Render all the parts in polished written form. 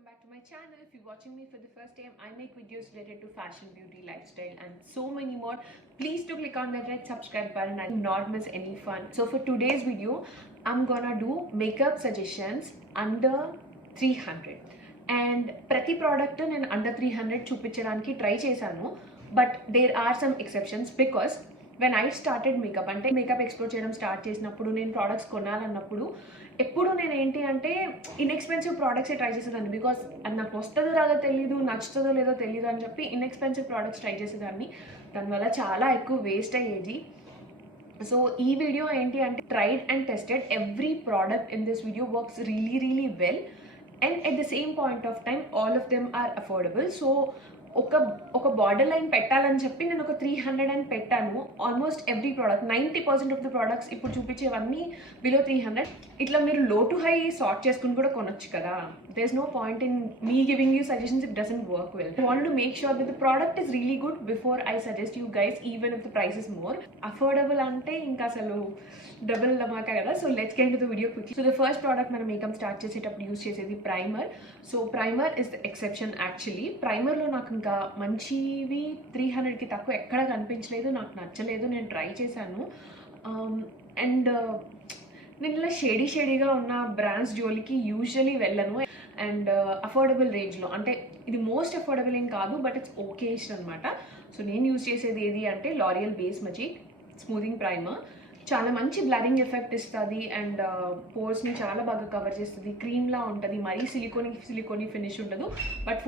welcome back to my channel. If you're watching me for the first time, I make videos related to fashion, beauty, lifestyle and so many more. Please do click on that red subscribe button and not miss any fun. So for today's video, I'm gonna do makeup suggestions under 300. And ప్రతి product నేను under 300 చూపించడానికి try చేశాను. But there are some exceptions because when I started makeup అంటే makeup explore చేయడం start చేసినప్పుడు నేను products కొనాలన్నప్పుడు ఎప్పుడు నేను ఏంటి అంటే ఇన్ఎక్స్పెన్సివ్ ప్రోడక్ట్సే ట్రై చేసేదాన్ని. బికాస్ అది నాకు వస్తుందో రాదో తెలీదు, నచ్చుతుందో లేదో తెలీదు అని చెప్పి ఇన్ఎక్స్పెన్సివ్ ప్రోడక్ట్స్ ట్రై చేసేదాన్ని. దానివల్ల చాలా ఎక్కువ వేస్ట్ అయ్యేది. సో ఈ వీడియో ఏంటి అంటే tried and tested. Every product in this video works really well and at the same point of time all of them are affordable. So ఒక బార్డర్ లైన్ పెట్టాలని చెప్పి నేను ఒక 300 అని పెట్టాను. Almost every product 90% of the products ఇప్పుడు చూపించేవన్నీ below 300. ఇట్లా మీరు లో టు హై సార్ట్ చేసుకుని కూడా కొనొచ్చు కదా. There is no point in me giving you suggestions it doesn't work well. I want to make sure that the product is really good before I suggest you guys even if the price is more. Affordable అంటే ఇంకా అసలు double ధమాకా కదా. So let's get into the video quickly. So the first product మనం makeup start చేసేటప్పుడు use చేసేది primer. So primer is the exception actually. ప్రైమర్లో నాకు ఇంకా మంచివి 300కి తక్కువ ఎక్కడ కనిపించలేదు, నాకు నచ్చలేదు, నేను ట్రై చేశాను. అండ్ నేను ఇలా షేడీగా ఉన్న బ్రాండ్స్ జోలికి యూజువలీ వెళ్ళను. అండ్ అఫోర్డబుల్ రేంజ్లో అంటే ఇది మోస్ట్ అఫోర్డబుల్ ఏం కాదు బట్ ఇట్స్ ఓకేష్ అనమాట. సో నేను యూజ్ చేసేది ఏది అంటే లారియల్ బేస్ మ్యాజిక్ స్మూదింగ్ ప్రైమర్. చాలా మంచి బ్లరింగ్ ఎఫెక్ట్ ఇస్తుంది అండ్ పోర్స్ని చాలా బాగా కవర్ చేస్తుంది. క్రీమ్లా ఉంటుంది, మరీ సిలికోని ఫినిష్ ఉండదు బట్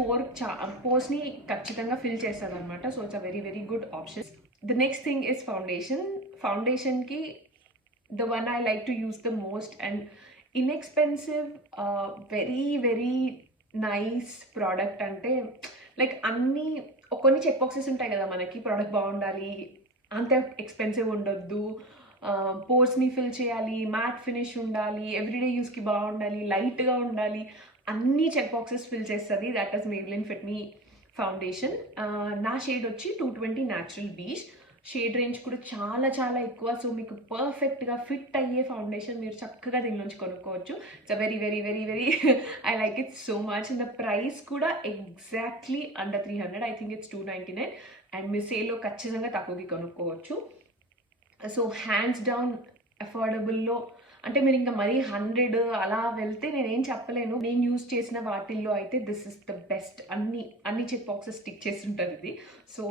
పోర్స్ని ఖచ్చితంగా ఫిల్ చేస్తుంది అనమాట. So it's a very good option. The next thing is ఫౌండేషన్కి the one I like to use the most and inexpensive, very nice product అంటే లైక్ అన్నీ కొన్ని చెక్ బాక్సెస్ ఉంటాయి కదా మనకి. ప్రోడక్ట్ బాగుండాలి, అంత ఎక్స్పెన్సివ్ ఉండొద్దు, పోర్స్ని ఫిల్ చేయాలి, మ్యాట్ ఫినిష్ ఉండాలి, ఎవ్రీడే యూస్కి బాగుండాలి, లైట్గా ఉండాలి, అన్ని చెక్ బాక్సెస్ ఫిల్ చేస్తుంది. That is Maybelline fit me foundation. నా షేడ్ వచ్చి 220 న్యాచురల్ బీచ్. షేడ్ రేంజ్ కూడా చాలా ఎక్కువ. సో మీకు పర్ఫెక్ట్గా ఫిట్ అయ్యే ఫౌండేషన్ మీరు చక్కగా దీని నుంచి కొనుక్కోవచ్చు. It's very I like it so much. And the price కూడా exactly under 300. I think it's 299 and మీ సేల్లో ఖచ్చితంగా తక్కువకి కొనుక్కోవచ్చు. సో హ్యాండ్స్ డౌన్ అఫోర్డబుల్లో అంటే మీరు ఇంకా మరీ 100 అలా వెళ్తే నేనేం చెప్పలేను. నేను యూజ్ చేసిన వాటిల్లో అయితే దిస్ ఇస్ ద బెస్ట్. అన్ని చెక్ బాక్సెస్ స్టిక్ చేసి ఉంటుంది ఇది. So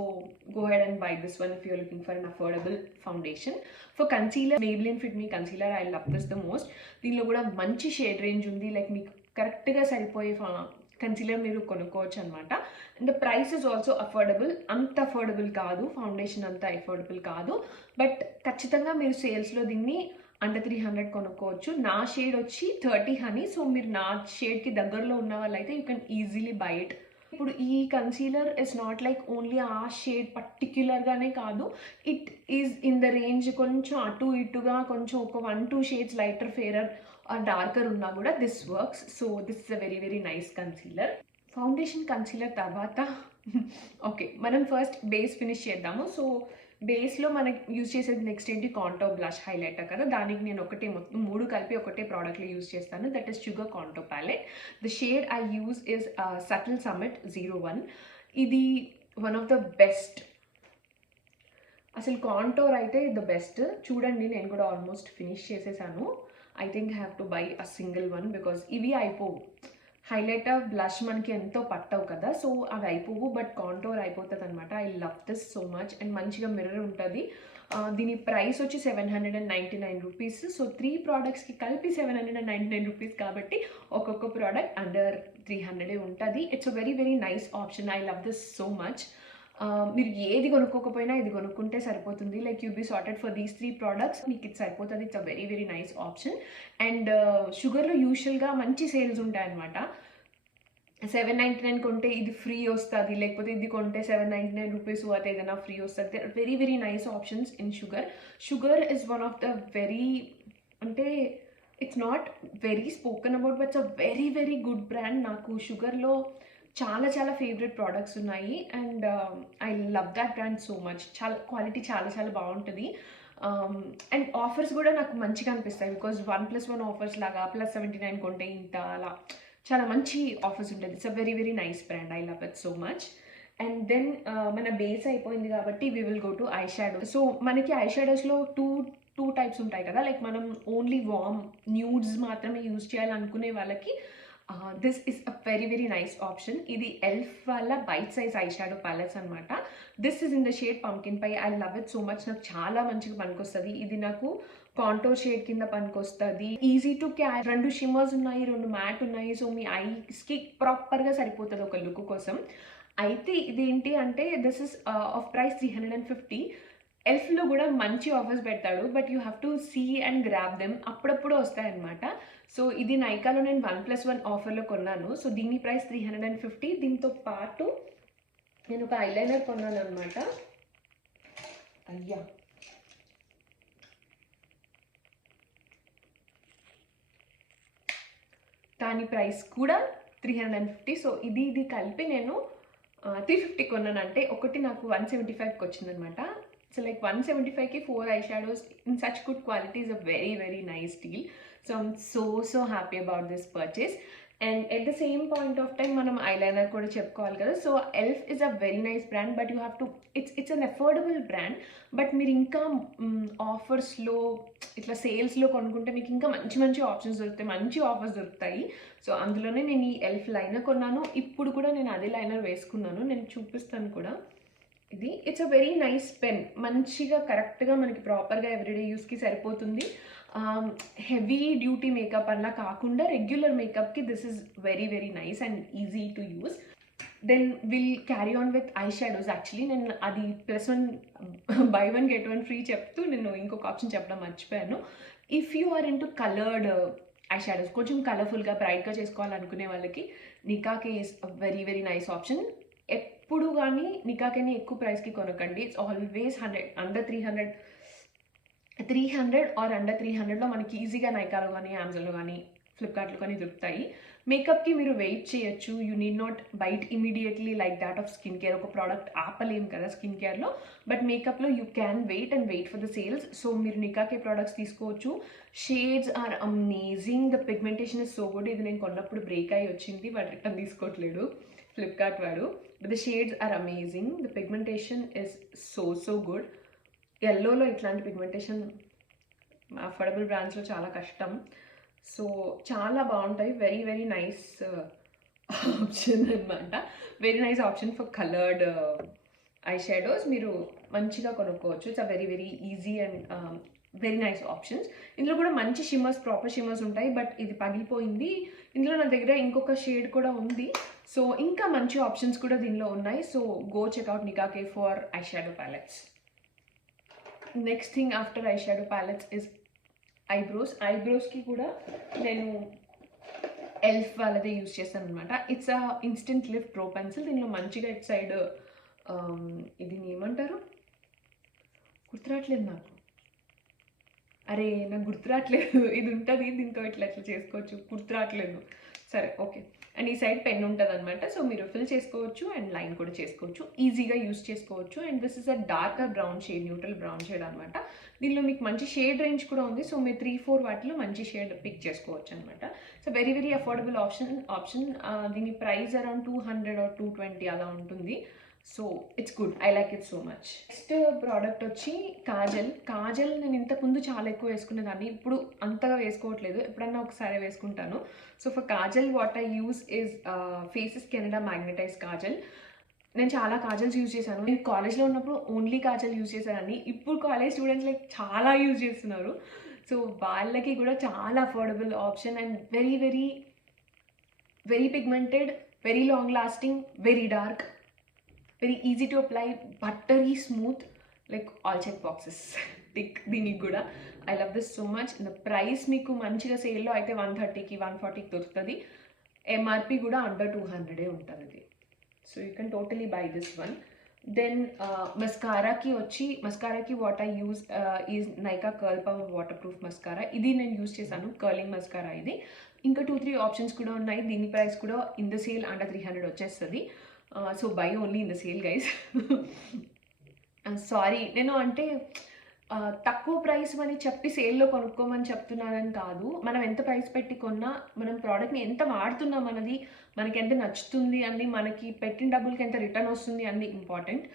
go head and by this one if you're looking for an affordable foundation. For concealer Maybelline fit me concealer I love this the most. దీనిలో కూడా మంచి shade range ఉంది. Like మీకు కరెక్ట్గా సరిపోయే కన్సీలర్ మీరు కొనుక్కోవచ్చు అనమాట. And the price is also affordable. అంత అఫోర్డబుల్ కాదు, ఫౌండేషన్ అంత అఫోర్డబుల్ కాదు బట్ ఖచ్చితంగా మీరు సేల్స్లో దీన్ని అండర్ 300 కొనుక్కోవచ్చు. నా షేడ్ వచ్చి 30 హనీ. సో మీరు నా షేడ్కి దగ్గరలో ఉన్న వాళ్ళైతే you can easily buy it. ఇప్పుడు ఈ concealer is not like only ఆ షేడ్ పర్టిక్యులర్గానే కాదు, it is in the range కొంచెం అటు ఇటుగా కొంచెం ఒక 1-2 shades lighter fairer or darker ఉన్నా కూడా this works. So this is a very nice concealer. Foundation concealer తర్వాత ఓకే మనం ఫస్ట్ బేస్ ఫినిష్ చేద్దాము. సో బేస్లో మనకి యూజ్ చేసేది నెక్స్ట్ ఏంటి కాంటోర్ బ్లష్ హైలైటర్ కదా. దానికి నేను మొత్తం 3 కలిపి ఒకటే ప్రోడక్ట్లో యూజ్ చేస్తాను. That is Sugar contour palette. The shade I use is subtle summit 01. ఇది వన్ ఆఫ్ ద బెస్ట్. అసలు కాంటోర్ అయితే ద బెస్ట్. చూడండి నేను కూడా ఆల్మోస్ట్ ఫినిష్ చేసేసాను. I think have to buy a single one because ఇవి అయిపోవు. హైలైటర్ బ్లష్ మనకి ఎంతో పట్టవు కదా, సో అవి అయిపోవు బట్ కాంటోర్ అయిపోతుంది అనమాట. I love this so much. And మంచిగా మిర్రర్ ఉంటుంది. దీని ప్రైస్ వచ్చి 799 రూపీస్. సో 3 ప్రోడక్ట్స్కి కలిపి 799 రూపీస్ కాబట్టి ఒక్కొక్క ప్రోడక్ట్ అండర్ 300 ఉంటుంది. It's a very nice option. I love this so much. మీరు ఏది కొనుక్కోకపోయినా ఇది కొనుక్కుంటే సరిపోతుంది. Like you be sorted for these 3 products. మీకు ఇది సరిపోతుంది. It's a very nice option. And షుగర్లో యూజువల్గా మంచి సేల్స్ ఉంటాయన్నమాట. 799 కొంటే ఇది ఫ్రీ వస్తుంది, లేకపోతే ఇది కొంటే 799 రూపీస్ అది ఏదైనా ఫ్రీ వస్తుంది. Very nice options in Sugar is one of the అంటే it's not very spoken about but it's a very good brand. నాకు షుగర్లో చాలా ఫేవరెట్ ప్రోడక్ట్స్ ఉన్నాయి and I love that brand so much. Quality చాలా బాగుంటుంది. And offers కూడా నాకు మంచిగా అనిపిస్తాయి బికాజ్ 1+1 ఆఫర్స్ లాగా +79 కొంటే ఇంత అలా చాలా మంచి ఆఫర్స్ ఉంటుంది. It's a very very nice brand. I love it so much. And then మన బేస్ అయిపోయింది కాబట్టి we will go to eye shadow. So మనకి ఐ షాడోస్లో టూ టైప్స్ ఉంటాయి కదా, లైక్ మనం ఓన్లీ వార్మ్ న్యూడ్స్ మాత్రమే యూజ్ చేయాలనుకునే వాళ్ళకి this is a very very nice option. ఇది ఎల్ఫ్ వాళ్ళ bite size eye shadow palettes అనమాట. This is in the shade pumpkin pie. I love it so much. నాకు చాలా మంచిగా పనికొస్తుంది. ఇది నాకు కాంటోర్ షేడ్ కింద పనికొస్తుంది. Easy to carry. 2 షిమ్మర్స్ ఉన్నాయి, 2 మ్యాట్ ఉన్నాయి. సో మీ ఐస్కి ప్రాపర్గా సరిపోతుంది ఒక లుక్ కోసం. అయితే ఇదేంటి అంటే దిస్ ఇస్ ఆఫ్ ప్రైస్ 350. ఎల్ఫ్లో కూడా మంచి ఆఫర్స్ పెడతాడు, but you have to see and grab them. అప్పుడప్పుడు వస్తాయన్నమాట. సో ఇది నైకాలో నేను 1+1 ఆఫర్లో కొన్నాను. సో దీని ప్రైస్ 350. దీంతో పాటు నేను ఒక ఐలైనర్ కొన్నాను అనమాట. అయ్యా, దాని ప్రైస్ కూడా 350. సో ఇది కలిపి నేను 350 కొన్నానంటే ఒకటి నాకు 175కి వచ్చిందనమాట. సో లైక్ 175కి 4 eye shadows in such good quality is a very very nice deal. So I'm so happy about this purchase. And at the same point of time మనం ఐలైనర్ కూడా చెప్పుకోవాలి కదా. So elf is a very nice brand, but you have to it's an affordable brand. But మీరు ఇంకా ఆఫర్స్లో ఇట్లా సేల్స్లో కొనుక్కుంటే మీకు ఇంకా మంచి మంచి ఆప్షన్స్ దొరుకుతాయి, మంచి ఆఫర్స్ దొరుకుతాయి. సో అందులోనే నేను ఈ ఎల్ఫ్ లైనర్ కొన్నాను. ఇప్పుడు కూడా నేను అదే లైనర్ వేసుకున్నాను, నేను చూపిస్తాను కూడా. ఇది it's a very nice pen. మంచిగా కరెక్ట్గా మనకి ప్రాపర్గా ఎవ్రీడే యూస్కి సరిపోతుంది. హెవీ డ్యూటీ మేకప్ అలా కాకుండా రెగ్యులర్ మేకప్కి this is very very nice and easy to use. Then will carry on with eye shadows. Actually నేను అది +1 buy 1 get 1 ఫ్రీ చెప్తూ నేను ఇంకొక ఆప్షన్ చెప్పడం మర్చిపోయాను. If you are into coloured eye shadows, కొంచెం కలర్ఫుల్గా బ్రైట్గా చేసుకోవాలనుకునే వాళ్ళకి Nicka K is a very very nice option. ఎప్పుడు కానీ నికాకేని ఎక్కువ ప్రైస్కి కొనకండి. It's always 100 under 300 or under 300లో మనకి ఈజీగా నైకాలో కానీ అమెజాన్లో కానీ ఫ్లిప్కార్ట్లో కానీ దొరుకుతాయి. మేకప్కి మీరు వెయిట్ చేయొచ్చు. You need not bite immediately like that of skin care. ఒక ప్రోడక్ట్ ఆపలేం కదా స్కిన్ కేర్లో, బట్ మేకప్లో you can wait for the sales. So మీరు నికాకే ప్రోడక్ట్స్ తీసుకోవచ్చు. Shades are amazing. The pigmentation is so good. ఇది నేను కొన్నప్పుడు బ్రేక్ అయ్యి వచ్చింది, బట్ రిటర్న్ తీసుకోవట్లేదు ఫ్లిప్కార్ట్ వాడు. But the shades are amazing. The pigmentation is so good. ఎల్లోలో ఇట్లాంటి పిగ్మెంటేషన్ అఫోర్డబుల్ బ్రాండ్స్లో చాలా కష్టం. సో చాలా బాగుంటాయి. వెరీ వెరీ నైస్ ఆప్షన్ అనమాట. Very nice option for coloured eye shadows. మీరు మంచిగా కొనుక్కోవచ్చు. It's a very very easy and very nice options. ఇందులో కూడా మంచి షిమ్మర్స్, ప్రాపర్ షిమ్మర్స్ ఉంటాయి. బట్ ఇది పగిలిపోయింది. ఇందులో నా దగ్గర ఇంకొక షేడ్ కూడా ఉంది. సో ఇంకా మంచి ఆప్షన్స్ కూడా దీనిలో ఉన్నాయి. So go check out Nicka K for eye shadow palettes. Next thing after eye shadow palettes is eyebrows. ఐబ్రోస్కి కూడా నేను ఎల్ఫ్ వాళ్ళదే యూజ్ చేస్తాను అనమాట. It's a instant lift pro pencil. దీనిలో మంచిగా ఇట్ సైడ్ ఇది ఏమంటారు, గుర్తురాట్లేదు నాకు. నాకు గుర్తురాట్లేదు. ఇది ఉంటుంది, దీంతో ఇట్లా చేసుకోవచ్చు, గుర్తురాట్లేదు. సరే ఓకే. అండ్ ఈ సైడ్ పెన్ ఉంటుంది అనమాట. సో మీరు ఫిల్ చేసుకోవచ్చు అండ్ లైన్ కూడా చేసుకోవచ్చు, ఈజీగా యూస్ చేసుకోవచ్చు. And this is a darker brown shade, neutral brown shade అనమాట. దీనిలో మీకు మంచి షేడ్ రేంజ్ కూడా ఉంది. సో మీరు 3-4 వాటిలో మంచి షేడ్ పిక్ చేసుకోవచ్చు అనమాట. So very very affordable option. దీని ప్రైస్ అరౌండ్ 200 or 220 అలా ఉంటుంది. So it's good. I like it so much. Next product వచ్చి కాజల్ నేను ఇంతకుముందు చాలా ఎక్కువ వేసుకునేదాన్ని, ఇప్పుడు అంతగా వేసుకోవట్లేదు, ఎప్పుడన్నా ఒకసారి వేసుకుంటాను. So for Kajal what I use is faces Canada magnetise Kajal. నేను చాలా కాజల్స్ యూజ్ చేశాను. నేను కాలేజ్లో ఉన్నప్పుడు ఓన్లీ కాజల్ యూజ్ చేశానని, ఇప్పుడు కాలేజ్ స్టూడెంట్స్ లైక్ చాలా యూజ్ చేస్తున్నారు. సో వాళ్ళకి కూడా చాలా affordable option and very very very pigmented, very long lasting, very dark, very easy to apply, buttery smooth, like all check boxes tick దీనికి కూడా. I love this so much. The price మీకు మంచిగా సేల్లో అయితే 130కి 140కి దొరుకుతుంది. ఎంఆర్పి కూడా under 200 ఉంటుంది ఇది. So you can totally buy this one. Then మస్కారాకి what I use is Nykaa curl power waterproof mascara. ఇది నేను యూజ్ చేశాను, కర్లింగ్ మస్కారా ఇది. ఇంకా 2-3 ఆప్షన్స్ కూడా ఉన్నాయి. దీని ప్రైస్ కూడా ఇన్ ద సేల్ అండర్ 300 వచ్చేస్తుంది. So by only in the sale guys. Sorry, నేను అంటే తక్కువ ప్రైస్ అని చెప్పి సేల్‌లో కొనుక్కోమని చెప్తున్నానని కాదు. మనం ఎంత ప్రైస్ పెట్టి కొన్నా, మనం ప్రోడక్ట్‌ని ఎంత వాడుతున్నాం అన్నది, మనకెంత నచ్చుతుంది అని, మనకి పెట్టిన డబ్బులకి ఎంత రిటర్న్ వస్తుంది అన్నది ఇంపార్టెంట్.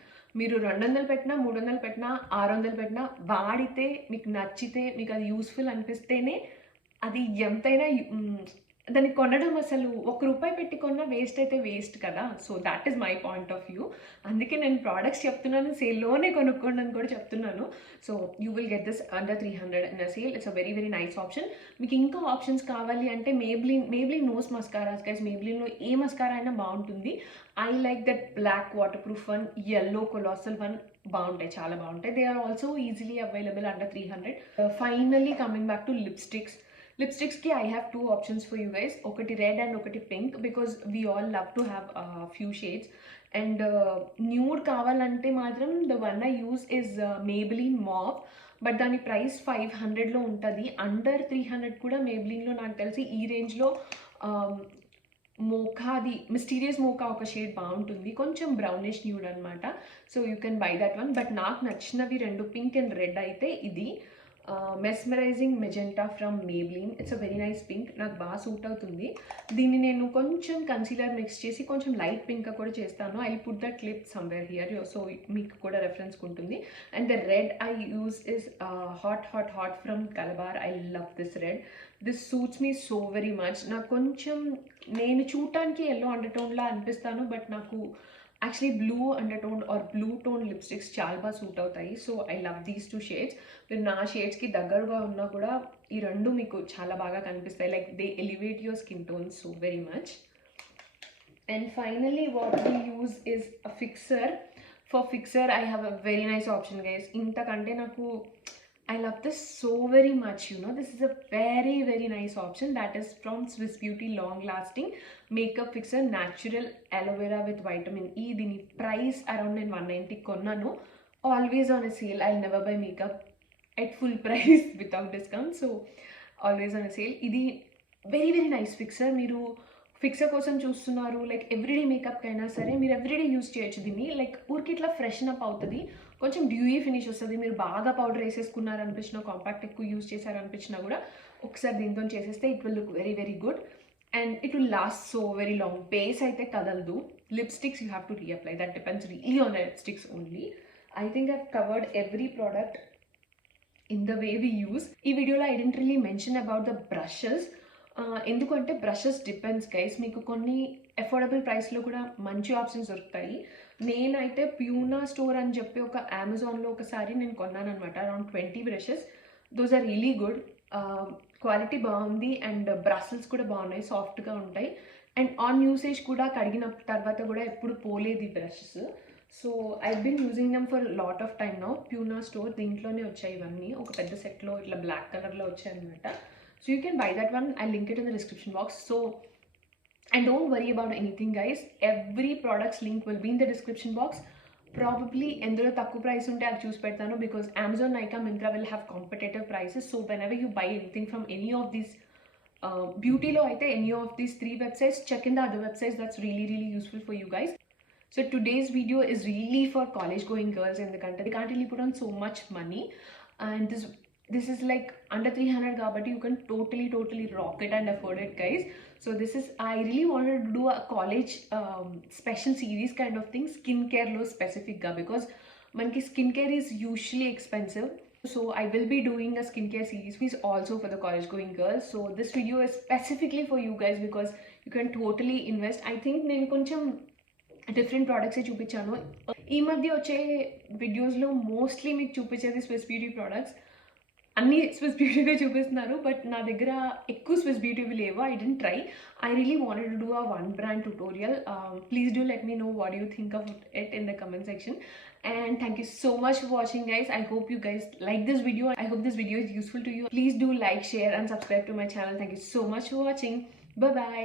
మీరు 200 పెట్టినా, 300 పెట్టినా, 600 పెట్టినా, వాడితే మీకు నచ్చితే, మీకు అది యూజ్‌ఫుల్ అనిపిస్తేనే అది ఎంతైనా దాన్ని కొనడం అసలు ₹1 పెట్టి కొన్నా వేస్ట్ అయితే వేస్ట్ కదా! So, that is my point of view. అందుకే నేను ప్రొడక్ట్స్ చెప్తున్నాను, సేల్‌లోనే కొనుక్కోండి అని కూడా చెప్తున్నాను. So, you will get this under 300 in a sale. It's a very very nice option. మీకు ఇంకా ఆప్షన్స్ కావాలి అంటే మేబ్లిన్ నోస్ మస్కారాస్ గైస్. మేబ్లిన్‌లో ఏ మస్కారా అయినా బావుంటుంది. I like that black waterproof one, yellow colossal one బావుంటాయి. చాలా బావుంటాయి. They are also easily available under 300. Finally coming back to lipsticks. లిప్‌స్టిక్స్‌కి I have 2 options for you guys. ఒకటి red and ఒకటి pink, because we all love to have few shades. And nude కావాలంటే మాత్రం the one I use is Maybelline mauve. But దాని price 500లో ఉంటుంది. Under 300 కూడా మేబ్లిన్‌లో నాకు తెలిసి ఈ రేంజ్‌లో మోకాది మిస్టీరియస్ మోకా ఒక షేడ్ బాగుంటుంది. కొంచెం బ్రౌనిష్ న్యూడ్ అనమాట. So you can buy that one. But నాకు నచ్చినవి 2 పింక్ అండ్ రెడ్ అయితే ఇది mesmerising magenta from Maybelline. It's a very nice pink. నాకు బాగా సూట్ అవుతుంది. దీన్ని నేను కొంచెం కన్సీలర్ మిక్స్ చేసి కొంచెం లైట్ పింక్ కూడా చేస్తాను. I put that clip somewhere here, so మీకు కూడా రెఫరెన్స్ ఉంటుంది. And the red I use is hot from Colorbar. I love this red. This suits me so very much. నాకు కొంచెం, నేను చూడటానికి ఎల్లో అండర్టోన్లా అనిపిస్తాను, బట్ నాకు actually blue undertone or blue tone lipsticks చాలా బాగా సూట్ అవుతాయి. So I love these 2 shades. మీరు నా షేడ్స్కి దగ్గరగా ఉన్నా కూడా ఈ 2 మీకు చాలా బాగా కనిపిస్తాయి. Like they elevate your skin tone so very much. And finally what we use is a ఫిక్సర్. For ఫిక్సర్ I have a very nice option guys. ఇంతకంటే నాకు I love this so very much, you know. This is a very very nice option that is from Swiss Beauty long lasting makeup fixer natural aloe vera with vitamin E. Dini price around 190 konnanu. Always on a sale. I'll never buy makeup at full price without discount. So always on a sale. Idi very very nice fixer. Meeru ఫిక్సర్ కోసం చూస్తున్నారు, like everyday మేకప్కి అయినా సరే మీరు everyday use చేయొచ్చు దీన్ని. Like ఊరికి ఇట్లా freshen up అవుతుంది, కొంచెం డ్యూయీ ఫినిష్ వస్తుంది. మీరు బాగా పౌడర్ వేసేసుకున్నారు అనిపించినా, కాంపాక్ట్ ఎక్కువ యూస్ చేశారు అనిపించినా కూడా ఒకసారి దీంతో చేసేస్తే it will look very very good and it will last so very long. Base అయితే కదలదు. Lipsticks you have to reapply. That depends really on the lipsticks only. I think I've covered every product in the way we use. ఈ వీడియోలో I didn't really mention about the brushes. ఎందుకంటే brushes depends guys. మీకు కొన్ని affordable ప్రైస్లో కూడా మంచి options దొరుకుతాయి. నేనైతే ప్యూనా స్టోర్ అని చెప్పి ఒక అమెజాన్లో ఒకసారి నేను కొన్నాను అనమాట. Around 20 brushes. Those are really good. Quality బాగుంది అండ్ బ్రషెస్ కూడా బాగున్నాయి, సాఫ్ట్గా ఉంటాయి. అండ్ ఆన్ యూసేజ్ కూడా కడిగిన తర్వాత కూడా ఎప్పుడు పోలేదు ఈ brushes. So I been using them for lot of time now. ప్యూనా స్టోర్ దీంట్లోనే వచ్చాయి ఇవన్నీ. ఒక పెద్ద సెట్లో ఇట్లా బ్లాక్ కలర్లో వచ్చాయి అనమాట. So you can buy that one. I'll link it in the description box. So, and don't worry about anything guys. Every product's link will be in the description box. Probably endro takku price unte adi choose pedtanu because Amazon, Nykaa, Myntra will have competitive prices. So whenever you buy anything from any of these beauty lo aithe any of these 3 websites, check in the other websites. That's really really useful for you guys. So today's video is really for college going girls in the country. They can't really put on so much money and this is like under 300 kabatti you can totally rock it and afford it guys. So this is, I really wanted to do a college special series kind of thing, skincare lo specific ga, because manki skincare is usually expensive. So I will be doing a skincare series which is also for the college going girls. So this video is specifically for you guys because you can totally invest. I think nenu koncham different ప్రోడక్ట్సే చూపించాను. ఈ మధ్య వచ్చే వీడియోస్లో mostly మీకు చూపించేది Swiss beauty products. అన్నీ Swiss బ్యూటీగా చూపిస్తున్నారు, బట్ నా దగ్గర ఎక్కువ స్విస్ బ్యూటీవి లేవు. I didn't try. I really wanted to do a one brand tutorial. Please do let me know what you think of it in the comment section. And thank you so much for watching guys. I hope you guys like this video. I hope this video is useful to you. Please do like, share and subscribe to my channel. Thank you so much for watching. Bye bye.